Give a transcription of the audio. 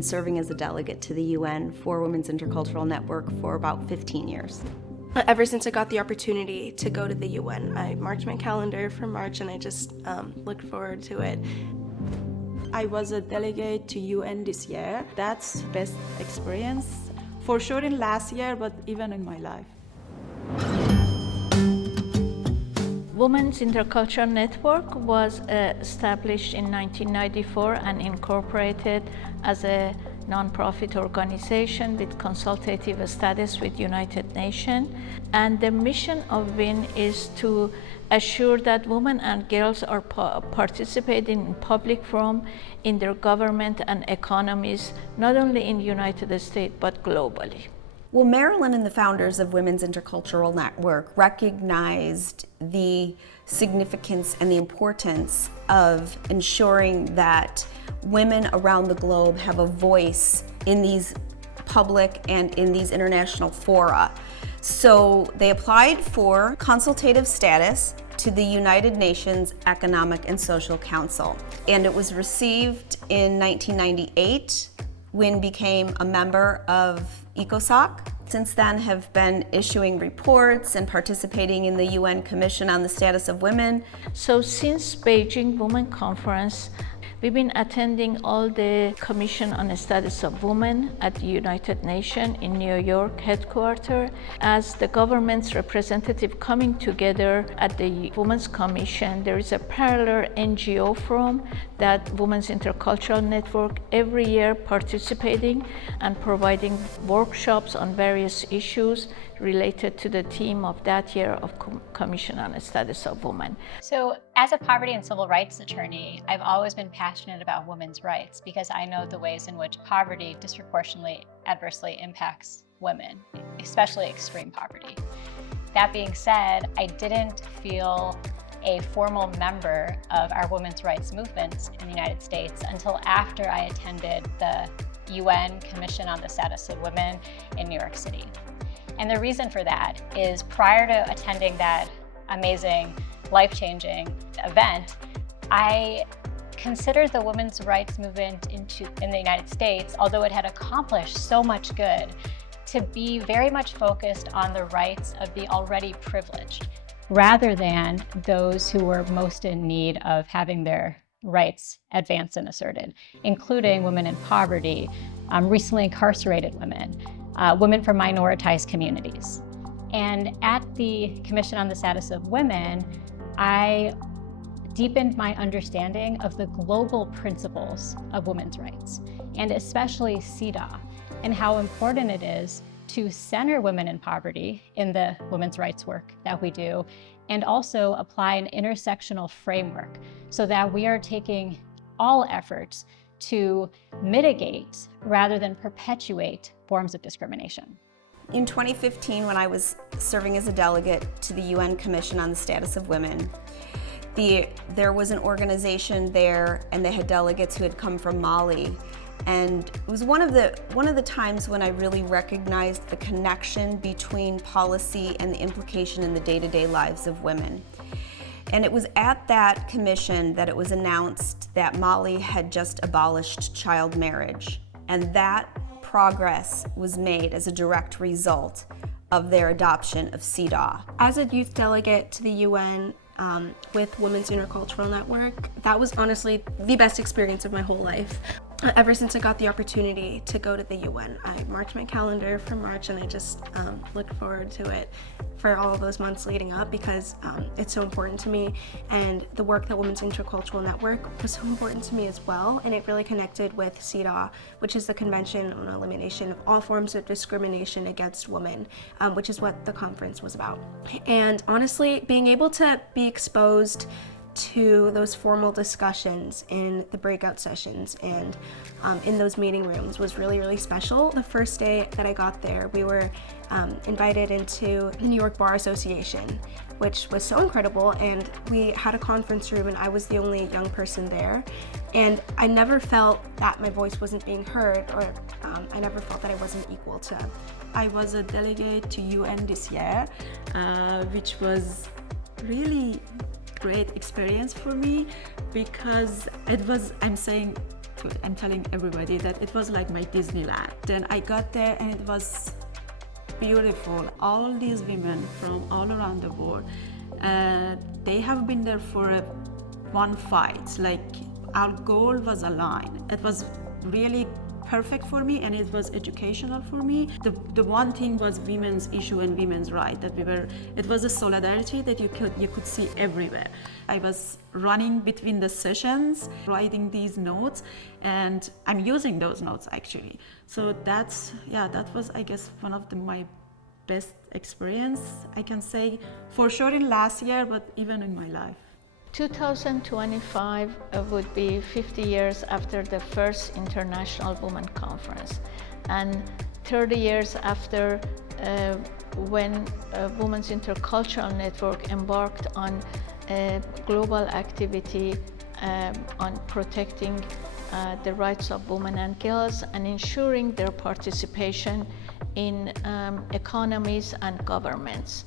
Serving as a delegate to the UN for Women's Intercultural Network for about 15 years. Ever since I got the opportunity to go to the UN, I marked my calendar for March and I just looked forward to it. I was a delegate to UN this year. That's best experience, for sure in last year, but even in my life. Women's Intercultural Network was established in 1994 and incorporated as a non-profit organization with consultative status with United Nations. And the mission of WIN is to assure that women and girls are participating in public forum in their government and economies, not only in the United States, but globally. Well, Marilyn and the founders of Women's Intercultural Network recognized the significance and the importance of ensuring that women around the globe have a voice in these public and in these international fora. So they applied for consultative status to the United Nations Economic and Social Council, and it was received in 1998. WIN became a member of ECOSOC. Since then have been issuing reports and participating in the UN Commission on the Status of Women. So since Beijing Women Conference, we've been attending all the Commission on the Status of Women at the United Nations in New York headquarters. As the government's representative coming together at the Women's Commission, there is a parallel NGO forum that Women's Intercultural Network every year participating and providing workshops on various issues related to the theme of that year of Commission on the Status of Women. So as a poverty and civil rights attorney, I've always been passionate about women's rights because I know the ways in which poverty disproportionately adversely impacts women, especially extreme poverty. That being said, I didn't feel a formal member of our women's rights movement in the United States until after I attended the UN Commission on the Status of Women in New York City. And the reason for that is prior to attending that amazing, life-changing event, I considered the women's rights movement in the United States, although it had accomplished so much good, to be very much focused on the rights of the already privileged, rather than those who were most in need of having their rights advanced and asserted, including women in poverty, recently incarcerated women, women from minoritized communities. And at the Commission on the Status of Women, I deepened my understanding of the global principles of women's rights, and especially CEDAW, and how important it is to center women in poverty in the women's rights work that we do, and also apply an intersectional framework so that we are taking all efforts to mitigate rather than perpetuate forms of discrimination. In 2015, when I was serving as a delegate to the UN Commission on the Status of Women, there was an organization there and they had delegates who had come from Mali. And it was one of the times when I really recognized the connection between policy and the implication in the day-to-day lives of women. And it was at that commission that it was announced that Mali had just abolished child marriage. And that progress was made as a direct result of their adoption of CEDAW. As a youth delegate to the UN with Women's Intercultural Network, that was honestly the best experience of my whole life. Ever since I got the opportunity to go to the UN, I marked my calendar for March and I just looked forward to it for all of those months leading up because it's so important to me, and the work that Women's Intercultural Network was so important to me as well, and it really connected with CEDAW, which is the Convention on Elimination of All Forms of Discrimination Against Women, which is what the conference was about. And honestly, being able to be exposed to those formal discussions in the breakout sessions and in those meeting rooms was really, really special. The first day that I got there, we were invited into the New York Bar Association, which was so incredible, and we had a conference room and I was the only young person there, and I never felt that my voice wasn't being heard, or I never felt that I wasn't equal to. I was a delegate to UN this year, which was really great experience for me because it was, I'm saying, I'm telling everybody that it was like my Disneyland. Then I got there and it was beautiful. All these women from all around the world, they have been there for one fight. Like our goal was aligned. It was really perfect for me, and it was educational for me. The one thing was women's issue and women's right, that it was a solidarity that you could see everywhere. I was running between the sessions, writing these notes, and I'm using those notes actually. So that was, I guess, one of my best experience, I can say, for sure in last year, but even in my life. 2025 would be 50 years after the first International Women Conference, and 30 years after when Women's Intercultural Network embarked on a global activity on protecting the rights of women and girls and ensuring their participation in economies and governments.